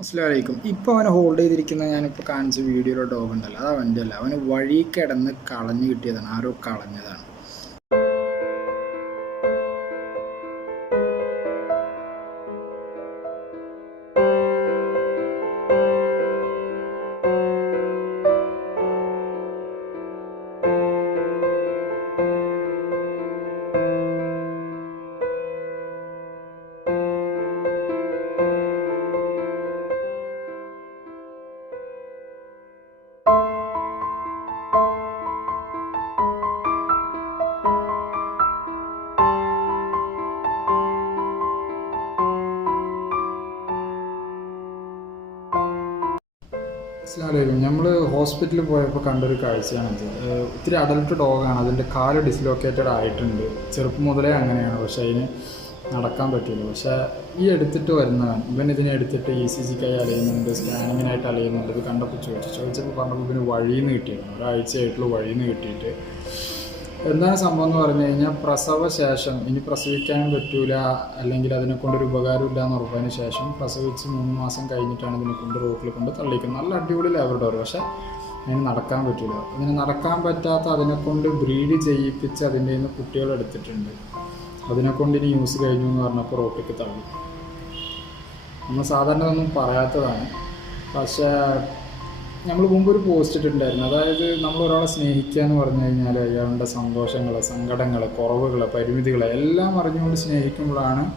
അസ്സലാമലൈക്കും ഇപ്പോൾ അവനെ ഹോൾഡ് ചെയ്തിരിക്കുന്ന ഞാനിപ്പോൾ കാണിച്ച വീഡിയോയിലെ ഡോഗ് ഉണ്ടല്ലോ. അത് അവന്റെ അല്ല. അവന് വഴി കിടന്ന് കളഞ്ഞു കിട്ടിയതാണ്. ആരോ കളഞ്ഞതാണ്. അസ്സലാമലൈക്കും നമ്മൾ ഹോസ്പിറ്റലിൽ പോയപ്പോൾ കണ്ടൊരു കാഴ്ചയാണിത് ഒത്തിരി അഡൽട്ട് ഡോഗാണ് അതിന്റെ കാൽ ഡിസ്ലോക്കേറ്റഡ് ആയിട്ടുണ്ട്. ചെറുപ്പം മുതലേ അങ്ങനെയാണ്. പക്ഷേ അതിന് നടക്കാൻ പറ്റില്ല പക്ഷേ ഈ എടുത്തിട്ട് വരുന്നവൻ ഇവൻ ഇതിനെ എടുത്തിട്ട് ഇ സി ജിക്കായി അലയുന്നുണ്ട് സ്കാനിങ്ങിനായിട്ട് അലയുന്നുണ്ട്. ഇത് കണ്ടപ്പോൾ ചോദിച്ചു. ചോദിച്ചപ്പോൾ പറഞ്ഞപ്പോൾ ഇവന് വഴിയിൽ നിന്ന് കിട്ടിയിരുന്നു ഒരാഴ്ചയായിട്ടുള്ള വഴിയിൽ നിന്ന് കിട്ടിയിട്ട്. എന്താണ് സംഭവം എന്ന് പറഞ്ഞു കഴിഞ്ഞാൽ പ്രസവ ശേഷം ഇനി പ്രസവിക്കാൻ പറ്റൂല അല്ലെങ്കിൽ അതിനെ കൊണ്ടൊരു ഉപകാരമില്ല എന്ന് ഉറപ്പതിന് ശേഷം പ്രസവിച്ച് മൂന്ന് മാസം കഴിഞ്ഞിട്ടാണ് ഇതിനെ കൊണ്ട് റോട്ടിൽ കൊണ്ട് തള്ളിക്കുന്നത് നല്ല അടിപൊളി ലാബ്രഡോർ പക്ഷേ അതിന് നടക്കാൻ പറ്റില്ല അതിന് നടക്കാൻ പറ്റാത്ത അതിനെ കൊണ്ട് ബ്രീഡ് ചെയ്യിപ്പിച്ച് അതിന്റെ നിന്ന് കുട്ടികൾ എടുത്തിട്ടുണ്ട്. അതിനെ കൊണ്ട് ഇനി യൂസ് കഴിഞ്ഞു എന്ന് പറഞ്ഞപ്പോൾ റോട്ടിലേക്ക് തള്ളി. നമ്മൾ സാധാരണ ഒന്നും പറയാത്തതാണ്. പക്ഷേ നമ്മൾ മുമ്പ് ഒരു പോസ്റ്റ് ഇട്ടിട്ടുണ്ടായിരുന്നു. അതായത് നമ്മൾ ഒരാളെ സ്നേഹിക്കുക എന്ന് പറഞ്ഞു കഴിഞ്ഞാൽ അയാളുടെ സന്തോഷങ്ങൾ സങ്കടങ്ങൾ കുറവുകൾ പരിമിതികൾ എല്ലാം അറിഞ്ഞുകൊണ്ട് സ്നേഹിക്കുമ്പോഴാണ്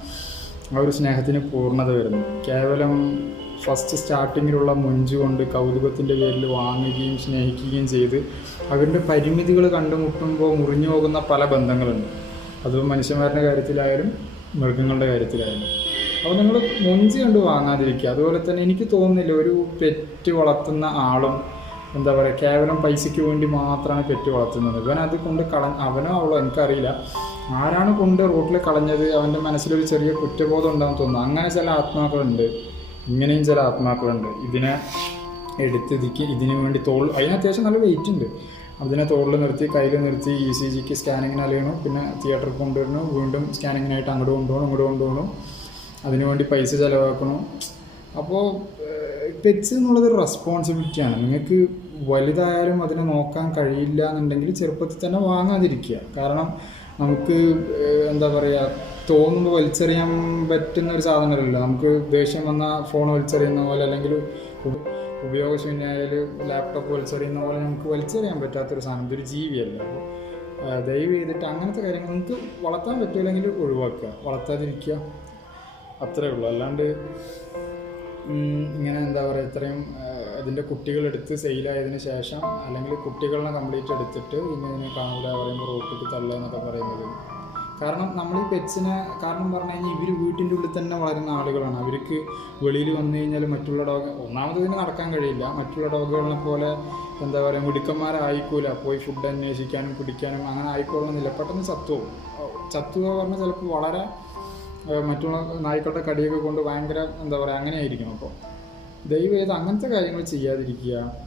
ആ ഒരു സ്നേഹത്തിന് പൂർണത വരുന്നത്. കേവലം ഫസ്റ്റ് സ്റ്റാർട്ടിങ്ങിലുള്ള മുഞ്ച് കൊണ്ട് കൗതുകത്തിന്റെ പേരിൽ വാങ്ങുകയും സ്നേഹിക്കുകയും ചെയ്ത് അവരുടെ പരിമിതികൾ കണ്ടുമുട്ടുമ്പോൾ മുറിഞ്ഞു പോകുന്ന പല ബന്ധങ്ങളുണ്ട്. അത് മനുഷ്യന്മാരുടെ കാര്യത്തിലായാലും മൃഗങ്ങളുടെ കാര്യത്തിലായാലും. അപ്പോൾ നിങ്ങൾ മുഞ്ചി കണ്ട് വാങ്ങാതിരിക്കുക. അതുപോലെ തന്നെ എനിക്ക് തോന്നുന്നില്ല ഒരു പെറ്റ് വളർത്തുന്ന ആളും എന്താ പറയുക കേവലം പൈസയ്ക്ക് വേണ്ടി മാത്രമാണ് പെറ്റ് വളർത്തുന്നത്. ഇവൻ അത് കൊണ്ട് കള അവനോ അവളോ എനിക്കറിയില്ല. ആരാണ് കൊണ്ട് റോട്ടിൽ കളഞ്ഞത്? അവന്റെ മനസ്സിലൊരു ചെറിയ കുറ്റബോധം ഉണ്ടാകുന്ന തോന്നുന്നു. അങ്ങനെ ചില ആത്മാക്കളുണ്ട്. ഇങ്ങനെയും ചില ആത്മാക്കളുണ്ട്. ഇതിനെ എടുത്ത് ഇതിക്ക് ഇതിനു വേണ്ടി തോൾ അതിന് അത്യാവശ്യം നല്ല വെയിറ്റ് ഉണ്ട്. അതിനെ തോളിൽ നിർത്തി കയ്യിൽ നിർത്തി ഇ സി ജിക്ക് സ്കാനിങ്ങിന് അലയണു. പിന്നെ തിയേറ്ററിൽ കൊണ്ടുവരണു വീണ്ടും സ്കാനിങ്ങിനായിട്ട് അങ്ങോട്ട് കൊണ്ടുപോകണം ഇങ്ങോട്ട് കൊണ്ടുപോകണം. അതിനുവേണ്ടി പൈസ ചിലവാക്കണം. അപ്പോൾ പെറ്റ്സ് എന്നുള്ളത് റെസ്പോൺസിബിലിറ്റിയാണ് നിങ്ങൾക്ക് വലുതായാലും അതിനെ നോക്കാൻ കഴിയില്ല എന്നുണ്ടെങ്കിൽ ചെറുപ്പത്തിൽ തന്നെ വാങ്ങാതിരിക്കുക. കാരണം നമുക്ക് എന്താ പറയുക തോന്നുമ്പോൾ വലിച്ചെറിയാൻ പറ്റുന്ന ഒരു സാധനമല്ല നമുക്ക് ദേഷ്യം വന്ന ഫോൺ വലിച്ചെറിയുന്ന പോലെ അല്ലെങ്കിൽ ഉപ- ഉപയോഗശൂന്യമായാൽ ലാപ്ടോപ്പ് വലിച്ചെറിയുന്ന പോലെ നമുക്ക് വലിച്ചെറിയാൻ പറ്റാത്തൊരു സാധനം. ഇതൊരു ജീവിയല്ല. അപ്പോൾ ദയവ് ചെയ്തിട്ട് അങ്ങനത്തെ കാര്യങ്ങൾ നിങ്ങൾക്ക് വളർത്താൻ പറ്റില്ലെങ്കിൽ ഒഴിവാക്കുക. വളർത്താതിരിക്കുക. അത്രേ ഉള്ളൂ. അല്ലാണ്ട് ഇങ്ങനെ എന്താ പറയുക ഇത്രയും അതിന്റെ കുട്ടികളെടുത്ത് സെയിലായതിന് ശേഷം അല്ലെങ്കിൽ കുട്ടികളെ കംപ്ലീറ്റ് എടുത്തിട്ട് പിന്നെ ഇതിനെ കാണൂല പറയുമ്പോൾ റോട്ടിക്ക് തള്ളുക എന്നൊക്കെ പറയുന്നത്. കാരണം നമ്മൾ ഈ പെറ്റ്സിനെ കാരണം പറഞ്ഞു കഴിഞ്ഞാൽ ഇവർ വീട്ടിന്റെ ഉള്ളിൽ തന്നെ വളരുന്ന ആളുകളാണ്. അവർക്ക് വെളിയിൽ വന്നു കഴിഞ്ഞാൽ മറ്റുള്ള ഡോഗ് ഒന്നാമത് ഇതിന് നടക്കാൻ കഴിയില്ല. മറ്റുള്ള ഡോഗുകളെ പോലെ എന്താ പറയുക മിടുക്കന്മാരായിക്കൂല. പോയി ഫുഡ് അന്വേഷിക്കാനും കുടിക്കാനും അങ്ങനെ ആയിക്കോളണമെന്നില്ല പെട്ടെന്ന് ചത്തുപോകും ചത്തുക പറഞ്ഞാൽ ചിലപ്പോൾ വളരെ മറ്റുള്ള നായ്ക്കളുടെ കടിയൊക്കെ കൊണ്ട് ഭയങ്കര എന്താ പറയുക അങ്ങനെയായിരിക്കും. അപ്പോൾ ദൈവം ചെയ്ത് അങ്ങനത്തെ കാര്യങ്ങൾ ചെയ്യാതിരിക്കുക.